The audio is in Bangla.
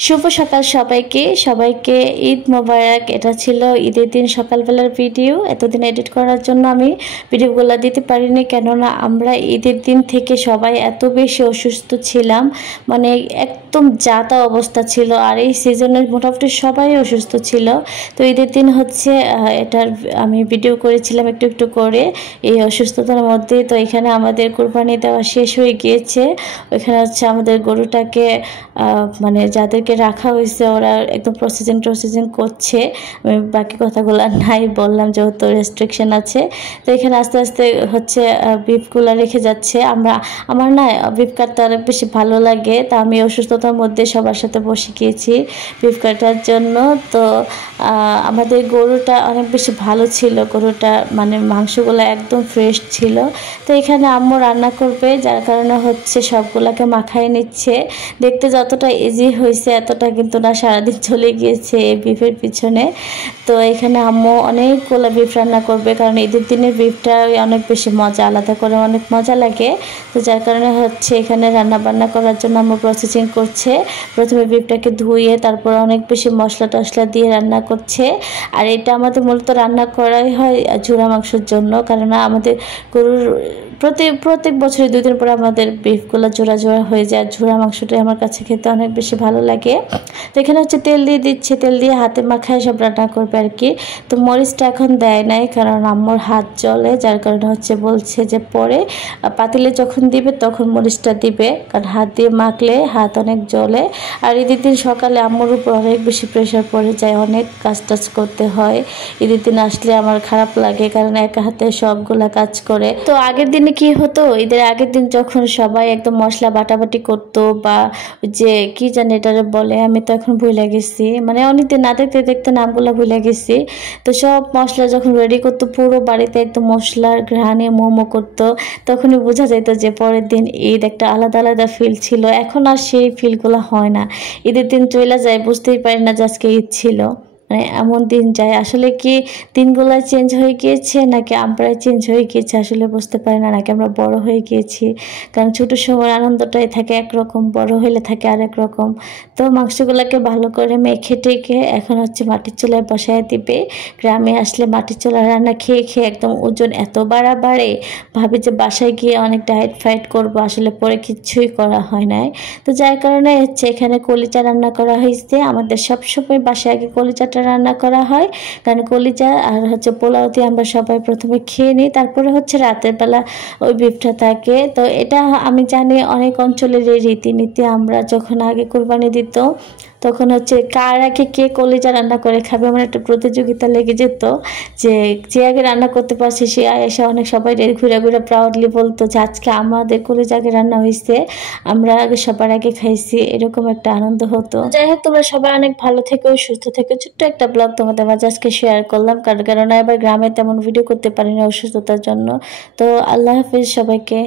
শুভ সকাল সবাইকে সবাইকে ঈদ মোবারক। এটা ছিল ঈদের দিন সকালবেলার ভিডিও। এতদিন এডিট করার জন্য আমি ভিডিওগুলো দিতে পারিনি, কেননা আমরা ঈদের দিন থেকে সবাই এত বেশি অসুস্থ ছিলাম, মানে একদম যাতা অবস্থা ছিল। আর এই সিজনের মোটামুটি সবাই অসুস্থ ছিল। তো ঈদের দিন হচ্ছে এটার আমি ভিডিও করেছিলাম একটু একটু করে এই অসুস্থতার মধ্যে। তো এখানে আমাদের কোরবানি দেওয়া শেষ হয়ে গিয়েছে। ওইখানে হচ্ছে আমাদের গরুটাকে মানে যাদেরকে রাখা হয়েছে ওরা একদম প্রসেসিং করছে। আমি বাকি কথাগুলো নাই বললাম, যেহেতু রেস্ট্রিকশন আছে। তো এখানে আস্তে আস্তে হচ্ছে বিফগুলো রেখে যাচ্ছে। আমার না বিফ কাটতে অনেক বেশি ভালো লাগে, তা আমি অসুস্থতার মধ্যে সবার সাথে বসে গিয়েছি বিফ কাটার জন্য। তো আমাদের গরুটা অনেক বেশি ভালো ছিল, গরুটা মানে মাংসগুলো একদম ফ্রেশ ছিল। তো এখানে আম্মু রান্না করবে, যার কারণে হচ্ছে সবগুলোকে মাখায় নিচ্ছে। দেখতে যতটা ইজি হয়েছে এতটা কিন্তু না, সারাদিন চলে গিয়েছে এই বিফের পিছনে। তো এখানে আম্মু অনেকগুলো বিফ রান্না করবে, কারণ ঈদের দিনের বিফটা অনেক বেশি মজা, আলাদা করে অনেক মজা লাগে। তো যার কারণে হচ্ছে এখানে রান্না বান্না করার জন্য আম্মু প্রসেসিং করছে। প্রথমে বিফটাকে ধুয়ে তারপর অনেক বেশি মশলা টশলা দিয়ে রান্না করছে। আর এটা আমাদের মূলত রান্না করাই হয় ঝুরা মাংসের জন্য, কারণ আমাদের গরুর প্রত্যেক বছরে 2 দিন পর আমাদের বিফগুলো জোড়া জোড়া হয়ে যায়। ঝুরা মাংসটাই আমার কাছে খেতে অনেক বেশি ভালো লাগে। তো এখানে হচ্ছে তেল দিয়ে দিচ্ছে, তেল দিয়ে হাতে মাখায় সব রান্না করবে আর কি। তো মরিচটা এখন দেয় নাই, কারণ আম্মুর হাত জ্বলে, যার কারণে হচ্ছে বলছে যে পরে পাতিলে যখন দিবে তখন মরিচটা দিবে, কারণ হাত দিয়ে মাখলে হাত অনেক জ্বলে। আর ঈদের দিন সকালে আম্মুর উপর অনেক বেশি প্রেশার পড়ে যায়, অনেক কাজ টাজ করতে হয়। ঈদের দিন আসলে আমার খারাপ লাগে, কারণ একা হাতে সবগুলা কাজ করে। তো আগের দিনে কি হতো, ঈদের আগের দিন যখন সবাই একদম মশলা বাটাবাটি করতো, বা যে কি জানি এটারে বলে, আমি তো এখন ভুলে গেছি, মানে অনেকদিন না দেখতে দেখতে নামগুলো ভুলে গেছি। তো সব মশলা যখন রেডি করতো, পুরো বাড়িতে একদম মশলার ঘ্রাণে মোমো করতো, তখনই বোঝা যেত যে পরের দিন ঈদ। একটা আলাদা আলাদা ফিল ছিল, এখন আর সেই ফিলগুলো হয় না। ঈদের দিন চলে যায়, বুঝতেই পারি না যে আজকে ঈদ ছিল, মানে এমন দিন যায়। আসলে কি দিনগুলো চেঞ্জ হয়ে গিয়েছে, নাকি আমরাই চেঞ্জ হয়ে গিয়েছে আসলে বুঝতে পারি না, নাকি আমরা বড় হয়ে গিয়েছি। কারণ ছোট সময় আনন্দটাই থাকে একরকম, বড় হইলে থাকে আরেক রকম। তো মাংসগুলোকে ভালো করে মেখে টেকে এখন হচ্ছে মাটির চুলায় বসায় দিবে। গ্রামে আসলে মাটির চুলার রান্না খেয়ে খেয়ে একদম ওজন এত বাড়ে, ভাবি যে বাসায় গিয়ে অনেক ডায়েট ফাইট করবো, আসলে পরে কিচ্ছুই করা হয় নাই। তো যার কারণে হচ্ছে এখানে কলিজা রান্না করা হয়েছে। আমাদের সবসময় বাসায় আগে কলিজাটা রান্না করা হয়, কারণ কলিজা আর হচ্ছে পোলাও দিয়ে আমরা সবাই প্রথমে খেয়ে নিই, তারপরে হচ্ছে রাতের বেলা ওই বিফটা থাকে। তো এটা আমি জানি অনেক অঞ্চলের এই রীতিনীতি। আমরা যখন আগে কোরবানি দিত তখন হচ্ছে কার আগে কে কলিজা রান্না করে খাবে, আমার একটা প্রতিযোগিতা লেগে যেত, যে আগে রান্না করতে পারছে সে এসে অনেক সবাই ঘুরে ঘুরে প্রাউডলি বলতো যে আজকে আমাদের কলিজা আগে রান্না হয়েছে, আমরা আগে সবার আগে খাইছি, এরকম একটা আনন্দ হতো। যাই হোক, তোমরা সবাই অনেক ভালো থেকো, সুস্থ থেকো। ছোট্ট একটা ব্লগ তোমাদের মাঝে আজকে শেয়ার করলাম, কারণ এবার গ্রামে তেমন ভিডিও করতে পারিনি অসুস্থতার জন্য। তো আল্লাহ হাফিজ সবাইকে।